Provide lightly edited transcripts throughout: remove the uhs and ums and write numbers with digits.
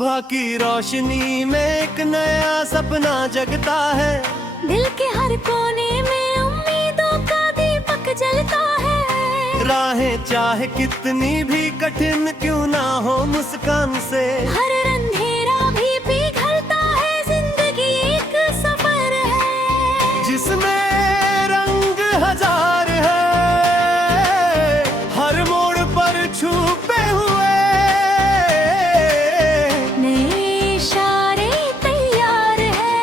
सुबह की रोशनी में एक नया सपना जगता है। दिल के हर कोने में उम्मीदों का दीपक जलता है। राहें चाहे कितनी भी कठिन क्यों ना हो, मुस्कान से हर अंधेरा भी पिघलता है। जिंदगी एक सफर है जिसमें रंग हजार है, हर मोड़ पर छुपे हुए नए इशारे तैयार है।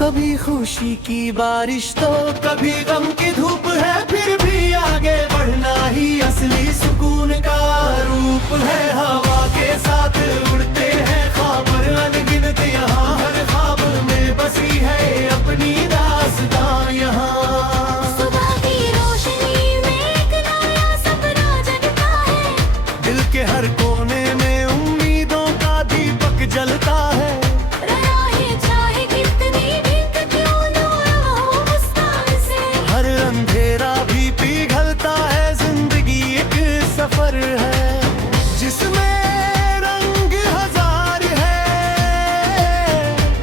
कभी खुशी की बारिश तो कभी गम की धूप है, फिर भी आगे बढ़ना ही असली सुकून का रूप है। हवा के साथ उड़ते हैं ख्वाब अनगिनत, यहाँ हर ख्वाब में बसी है अपनी दास्तां यहाँ। सुबह की रोशनी में एक नया सपना जगता है। दिल के हर कोने में उम्मीदों का दीपक जलता है। राहें चाहे कितनी भी क्यों ना हो, मुस्कान से हर अंधेरा भी पिघलता है। जिंदगी एक सफर है जिसमें रंग हजार है,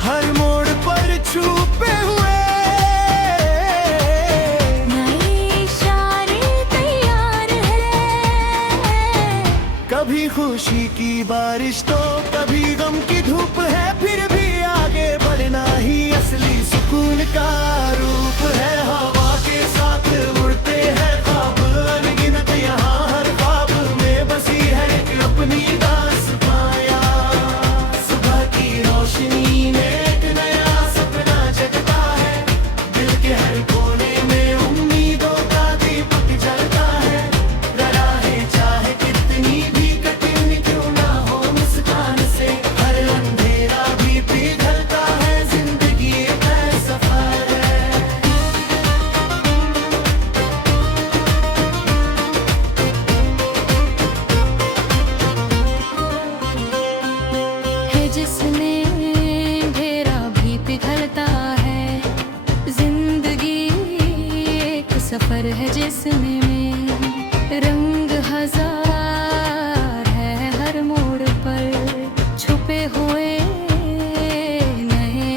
हर मोड़ पर छुपे हुए नए इशारे तैयार है। कभी खुशी की बारिश तो कभी गम की धूप है, फिर भी आगे बढ़ना ही असली सुकून का रूप है। हवा के साथ उड़ते हैं ख्वाब अनगिनत, यहाँ हर ख्वाब में बसी है एक अपनी दास्तां यार। सुबह की रोशनी में एक नया सपना जगता है। दिल के हर कोने में उम्मीदों का दीपक जलता है। राहें चाहे कितनी भी कठिन क्यों ना हो, मुस्कान से हर अंधेरा भी पिघलता है। जिंदगी एक सफर है। है जिसमें घेरा भी पिघलता है। जिंदगी एक सफर है जिसमें रंग हजार है। हर मोड़ पर छुपे हुए नए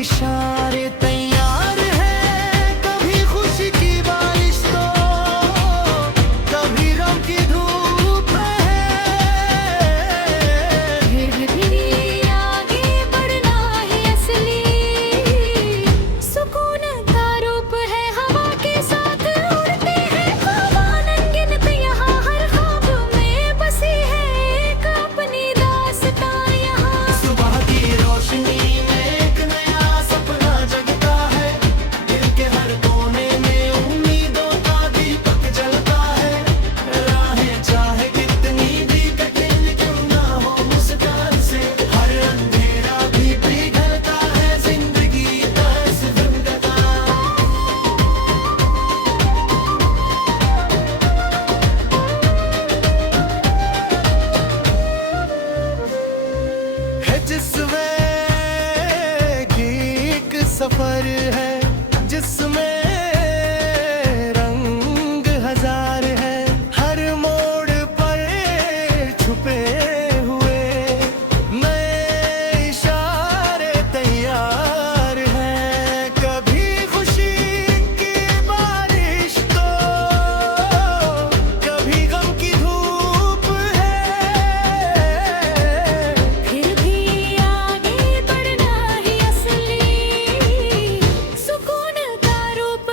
इशारे तैयार हैं, कभी खुशी की बारिश तो कभी गम की धूप है। फिर भी आगे बढ़ना ही असली सुकून का रूप है। हवा के साथ उड़ते हैं ख्वाब अनगिनत, यहाँ हर ख्वाब में बसी है एक अपनी दास्तां यहाँ। सुबह की रोशनी में एक नया सपना जगता है। दिल के हर कोने में उम्मीदों का दीपक जलता है। राहें चाहे कितनी भी कठिन क्यों ना हो, मुस्कान से हर अंधेरा भी पिघलता है। जिंदगी का सफर है जिसमें कि एक सफर है जिसमें रंग हजार है। हर मोड़ पर छुपे हुए नए इशारे तैयार हैं। कभी खुशी की बारिश तो कभी गम की धूप है। फिर भी आगे बढ़ना ही असली सुकून का रूप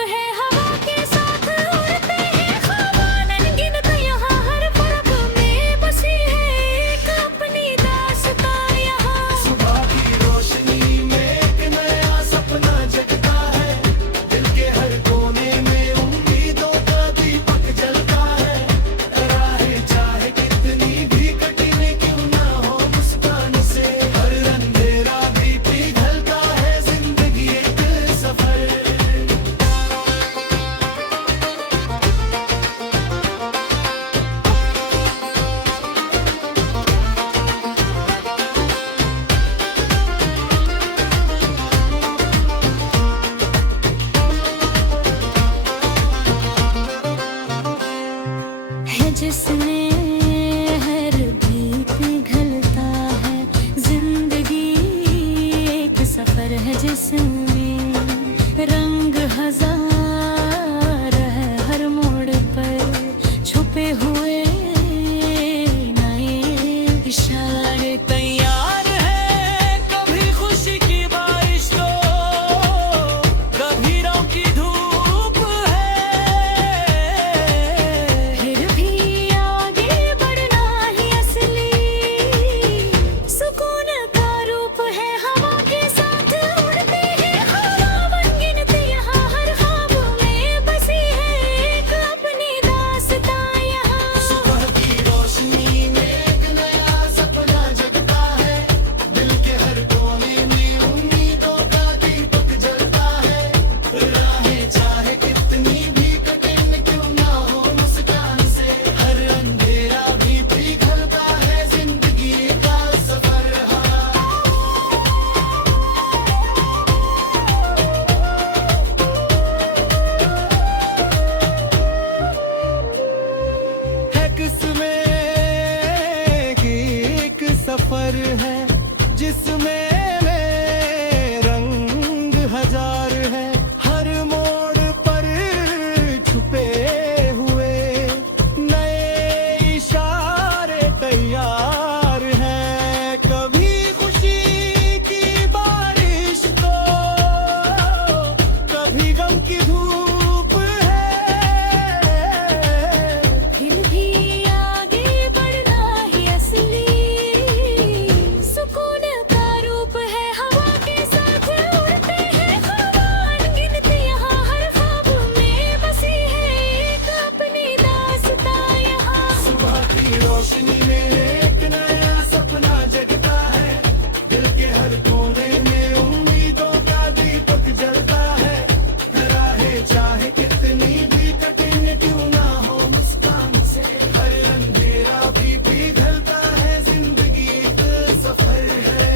सफर है जिसमें रंग हजार है, हर मोड़ पर छुपे हुए नए इशारे तैयार हैं। कभी खुशी की बारिश तो कभी गम की धूप है, फिर भी आगे बढ़ना ही असली सुकून का रूप है। हवा के साथ उड़ते हैं ख्वाब, अनगिनत यहाँ हर ख्वाब में बसी है एक अपनी दास्तां यहाँ। सुबह की रोशनी में एक नया सपना जगता है, दिल के हर कोने में उम्मीदों का दीपक जलता है। राहें चाहे कितनी भी कठिन क्यों ना हो, मुस्कान से हर अंधेरा भी पिघलता है। जिंदगी एक सफर है।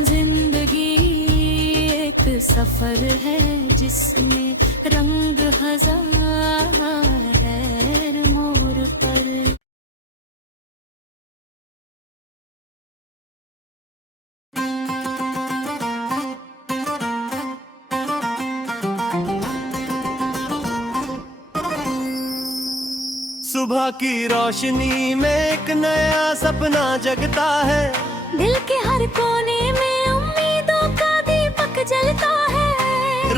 जिंदगी एक सफर है जिसमें रंग हजार है मोड़ पर। सुबह की रोशनी में एक नया सपना जगता है, दिल के हर कोने में उम्मीदों का दीपक जलता है।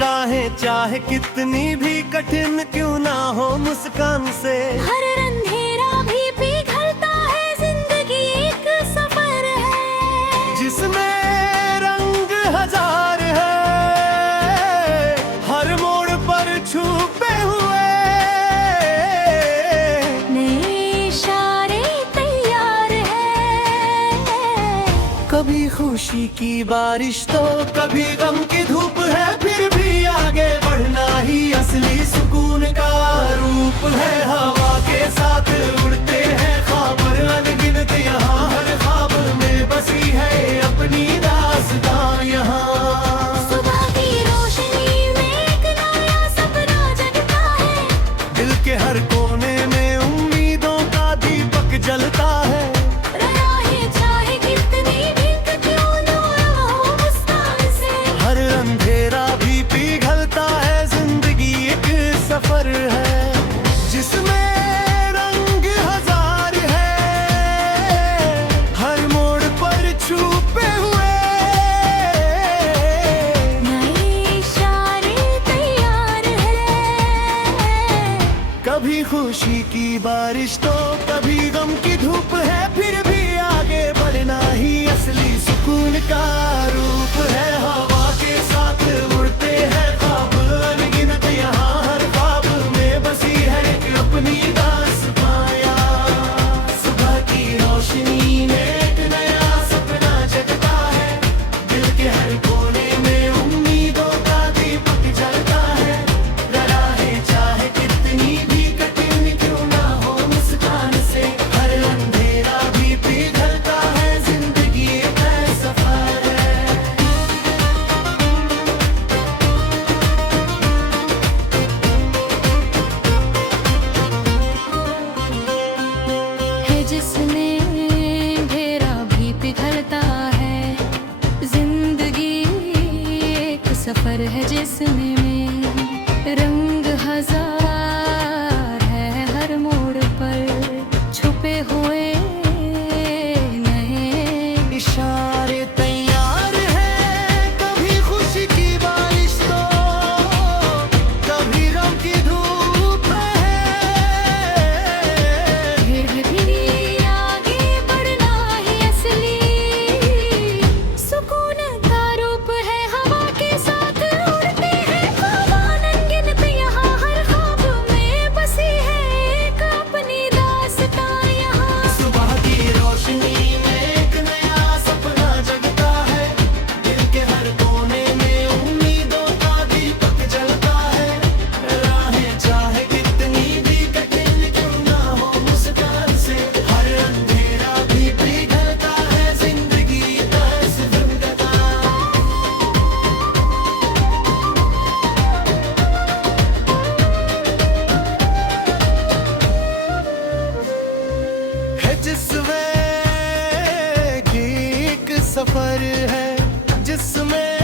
राहें चाहे कितनी भी कठिन क्यों ना हो, मुस्कान से हर अंधेरा भी पिघलता है। जिंदगी एक सफर है जिसमें रंग हजार है, हर मोड़ पर छुपे हुए नए इशारे तैयार है। कभी खुशी की बारिश तो कभी गम की धूप है, फिर भी आगे बढ़ना ही असली सुकून का रूप है। हवा के साथ उड़ते हैं ख्वाब, अनगिनत यहाँ हर ख्वाब में बसी है अपनी दास्तां यहाँ। सुबह की रोशनी में एक नया सपना जगता है, दिल के हर कोने में उम्मीदों का दीपक जलता है। राहें चाहे कितनी भी क्यों ना हो, मुस्कान से हर अंधेरा भी पिघलता है। जिंदगी एक सफर है जिसमें रंग हजार है, हर मोड़ पर छुपे हुए नए इशारे तैयार है। कभी खुशी की बारिश तो कभी गम की धूप है, फिर भी आगे बढ़ना ही असली सुकून का रूप है। हवा के साथ उड़ते हैं ख्वाब, अनगिनत यहाँ हर ख्वाब में बसी है एक अपनी दास्तां यहाँ। सुबह की रोशनी में एक नया सपना जगता है, दिल के हर कोने में उम्मीदों का दीपक जलता है। राहें चाहे कितनी भी कठिन क्यों ना हो, मुस्कान से हर अंधेरा भी जिसमें कि एक सफर है जिसमें